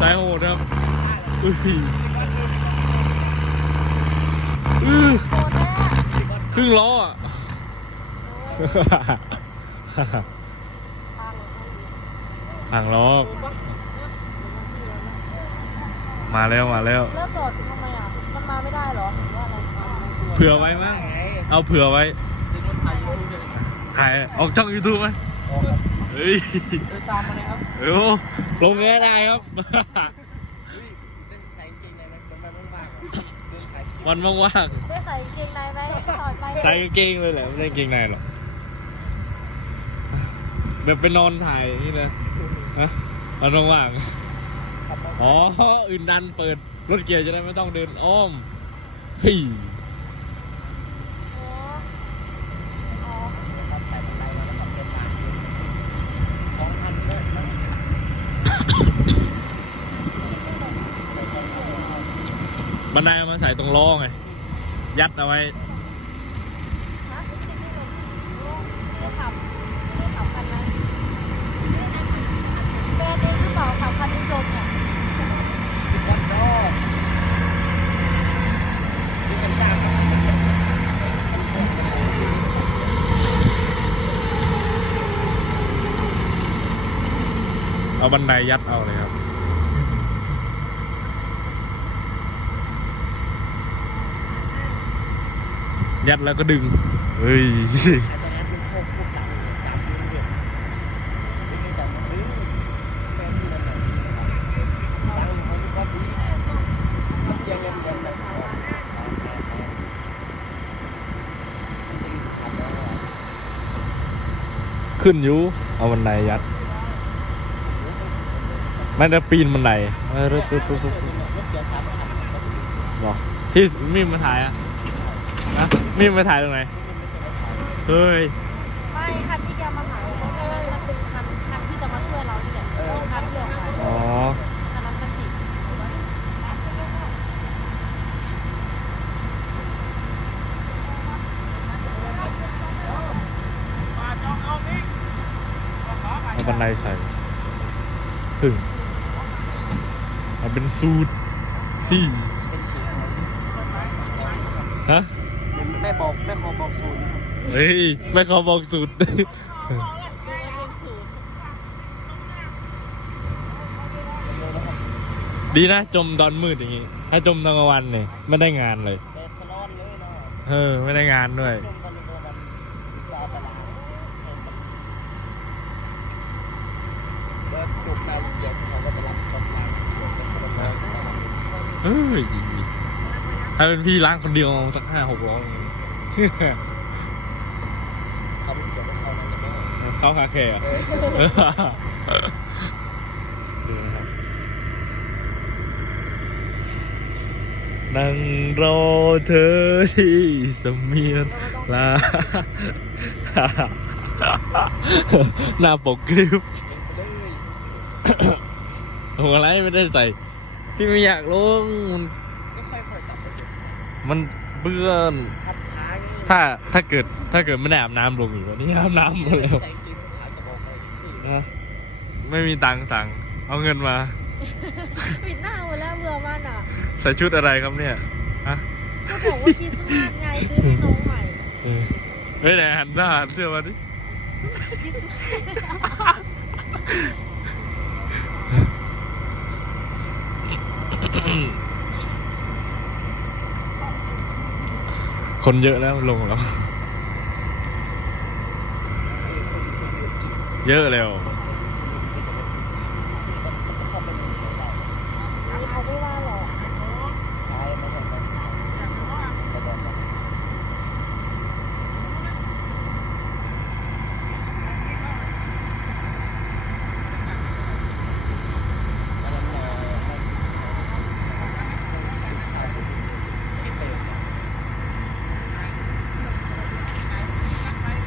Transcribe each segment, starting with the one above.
สายโหดครับครึ่งล้ออะห่างล้อมาแล้วมาแล้วเลิกจอดทำไมอะ มันมาไม่ได้หรอเผื่อไว้มั้ง เอาเผื่อไว้ถ่ายออกช่องยูทูบไหม เฮ้ยเดินตามมาเลยครับเออลงแง่ได้ครับเล่นใส่เกงในมันมันมันว่างเดินขายวันว่างได้ใส่กางเกงในไหมถอดไปๆใส่กางเกงเลยแหละไม่ได้กางเกงในหรอกแบบไปนอนถ่ายอย่างนี้เลยฮะวันว่างๆขับมาอ๋ออื่นดันเปิดรถเกียร์จะได้ไม่ต้องเดินอ้อมเฮ้ย อ๋ออ๋อ ครับใส่บันไดมาแล้วขับเดินมาสองพันเลยนะ บันไดเอามาใส่ตรงล้อไง ยัดเอาไว้ฮะนี่ขันี่ขับคันนั้รนด์เองหรือาบคันที่ชมเนี่ยสิ ฟนที่มันแบบตั้งเขาที่ก็ดีเขาเสียเงินเดือนแบบตีขับแล้วขึ้นยูเอาบันไดยัดไม่ได้ปีนบันไดเออปึ๊บปึ๊บปึ๊บปึ๊บรถเกียร์บอกที่มีมมาถ่ายอะ มีมมาถ่ายตรงไหน เฮ้ย ไม่คันที่แกมาหาเราก็มันเป็นคันคันที่จะมาช่วยเราที่เนี่ยคันที่ออกมาอ๋อ คันนั้นมันติดเอาบันไดใส่ถึงมันเป็นสูตรที่ ฮะ แม่บอกแม่ขอบอกศูนย์เฮ้ยแม่เขาบอกสูตร ดีนะจมตอนมืดอย่างงี้ ถ้าจมตอนกลางวันเนี่ยไม่ได้งานเลยเดินสลอนเลยเนาะเออ ไม่ได้งานด้วย จมตอนนี้ก็มันรอตลาดเดินจุกในเกียร์เขาก็จะรับตกทางเกียร์เป็นคนละเอ้ยถ้าเป็นพี่ล้างคนเดียวเอาสักห้าหกร้อยเขาไม่ เกี่ยวกับเขานั่นแหละเขาคาแคร์อะดูนะครับนั่งรอเธอที่สมียนลา หน้าปกคลิปโอ้อะไรไม่ได้ใส่ พี่ไม่อยากลงมัน ก็ค่อยๆจับไปมันเบื่อนทับ ถ้าถ้าเกิดถ้าเกิดไม่ได้อาบน้ำลงอีกวันนี้อาบน้ำมาแล้วใส่กลิ่นขายจะบอกเลยที่นะไม่มีตังค์สั่ง เอาเงินมา ปิดหน้าหมดแล้วเบื่อมันอะใส่ชุดอะไรครับเนี่ยฮะก็บอกว่าคริสต์มาสไงซื้อให้น้องใหม่เออเฮ้ยไหนหันหน้าหันเสื้อมาดิ คริสต์มาส คนเยอะแล้วลงแล้ว เยอะแล้ว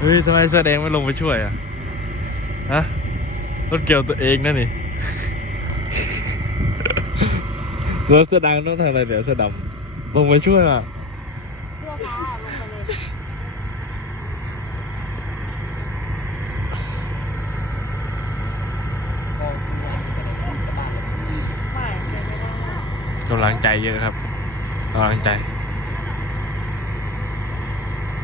เฮ้ยทำไมแสดงไม่ลงมาช่วยอะ ฮะ รถเกี่ยวตัวเองนั่นนี่รถแสดงต้องทำอะไรเดี๋ยวแสดงลงมาช่วยอะเสื้อฟ้าลงไปเลยกำลังใจเยอะครับกำลังใจ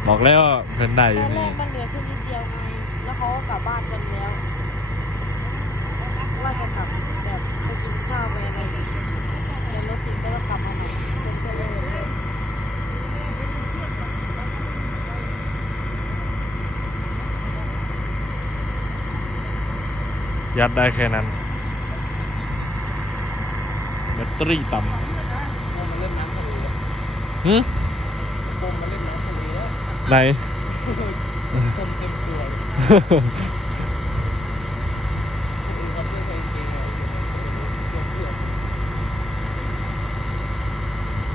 บอกแล้วว่าเพื่อนได้อตยู่อนแรนี่กมันเหลือแค่นิดเดียวไง แล้วเขาก็กลับบ้านกันแล้ว ว่าจะกลับแบบไปกินข้าวไปอะไรอย่างเงี้ยเดี๋ยวรถติดก็ต้องกลับมาใหม่เป็นก็เลยยัดได้แค่นั้นแบตเตอรี่ต่โฟมมาเล่นน้ำทะเลแล้วำหึโฟมมาเล่น ไหนโฟมเต็มตัวเลยคนอื่นเขาเล่นกันเองเลยเพื่อนเพื่อน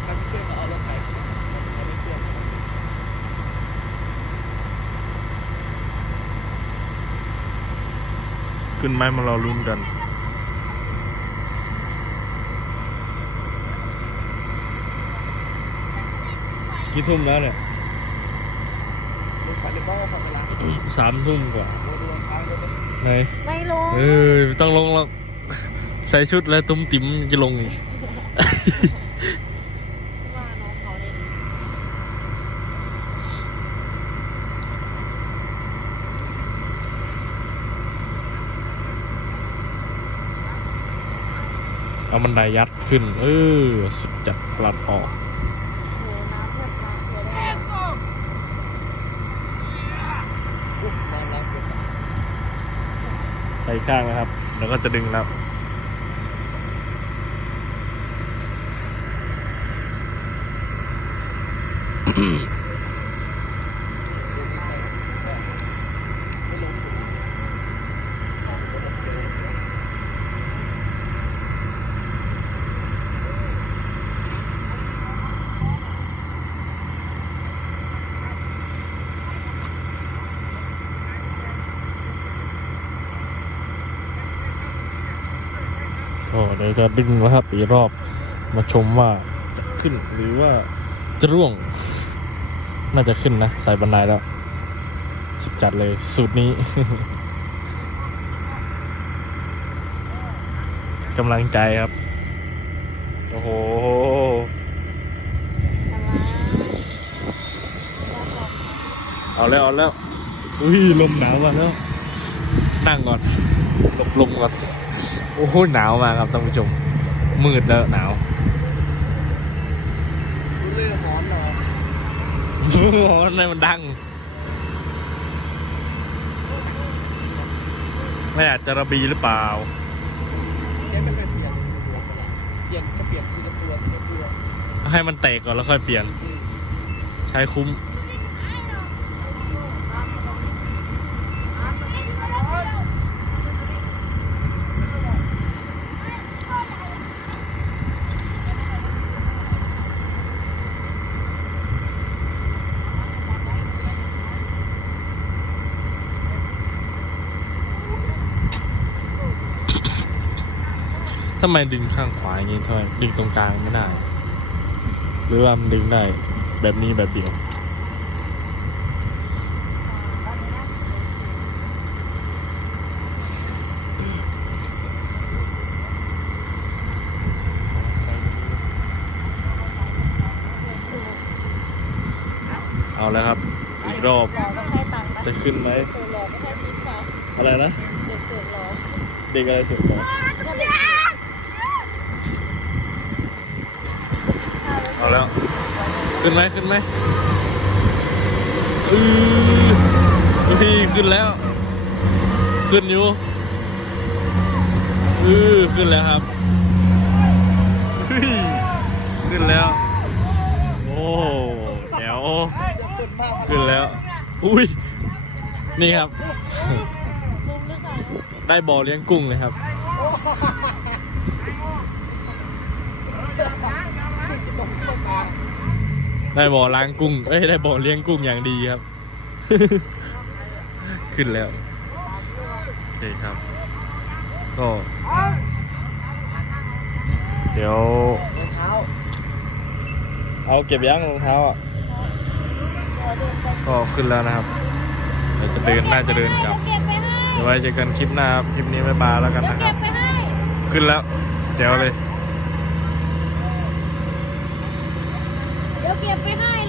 ถ้าพี่ช่วยเขาเอารถไถเขาไม่เชื่อขึ้นไหมมารอลุ้นกัน กี่ทุ่มแล้วเนี่ย รถไฟเดี๋ยวพ่อก็ขับไปล้างสามทุ่มกว่าโอ้ดูทางรถไหนไม่ลงเออไม่ต้องลงหรอกใส่ชุดแล้วตุ้มติ๋มจะลงอีกว่าน้องเขาได้ดีเอามันไดยัดขึ้น เออสุดจัดปลัดออก โหน้ำเพื่อนน้ำเพื่อนได้ ปุ๊บน้ำล้างตัวสะอาด ไปข้างนะครับ แล้วก็จะดึงแล้วเดี๋ยวนี้ไปก็ไม่ลงทุน ก็ เดี๋ยวจะดึงแล้วครับอีกรอบมาชมว่าจะขึ้นหรือว่าจะร่วง น่าจะขึ้นนะ ใส่บันไดแล้ว สุดจัดเลยสูตรนี้กำลังใจครับ โอ้โหเอาแล้ว เอาแล้ว อุ้ย ลมหนาวมาแล้ว นั่งก่อนหลบลมก่อน โอ้โหหนาวมากครับท่านผู้ชม มืดแล้วหนาวรู้เรื่องหอนเหรอโอ้โหอะไรมันดัง ไม่อาจจะระบีหรือเปล่าเดี๋ยวก็ไปเปลี่ยนตัวไปละเปลี่ยนก็เปลี่ยนทีละตัวทีละตัวให้มันแตกก่อนแล้วค่อยเปลี่ยน ใช้คุ้มำไมดึงข้างขวาอย่างงี้ทำไมดึงตรงกลางไม่ได้ หรือว่ามันดึงได้แบบนี้แบบเดียวเอาแล้วครับ อีกรอบหล่อก็ให้ตังค์นะจะขึ้นไหมเสือหล่อก็ให้ทิปเขาอะไรนะ เด็กเสือหล่อเด็กอะไรสุดหรอ เอาแล้ว ขึ้นไหมขึ้นไหมอือพี่ขึ้นแล้ว ขึ้นอยู่อือขึ้นแล้วครับขึ้นแล้ว โอ้แจ๋วขึ้นแล้ว อุ้ยนี่ครับ ได้บ่อเลี้ยงกุ้งเลยครับ ได้บ่อล้างกุ้ง เอ้ยได้บ่อเลี้ยงกุ้งอย่างดีครับ ขึ้นแล้วโอเคครับ ก็ เดี๋ยวรองเท้าเอาเก็บยังรองเท้าอะเดี๋ยวเดินไปก็ขึ้นแล้วนะครับเดี๋ยวจะเดินน่าจะเดินกลับเดี๋ยวเก็บไปให้เดี๋ยวไว้เจอกันคลิปหน้าครับ คลิปนี้บ๊ายบายแล้วกันเดี๋ยวนะคเก็รับบไปให้ขึ้นแล้วแจ๋วเลย เก็บไปให้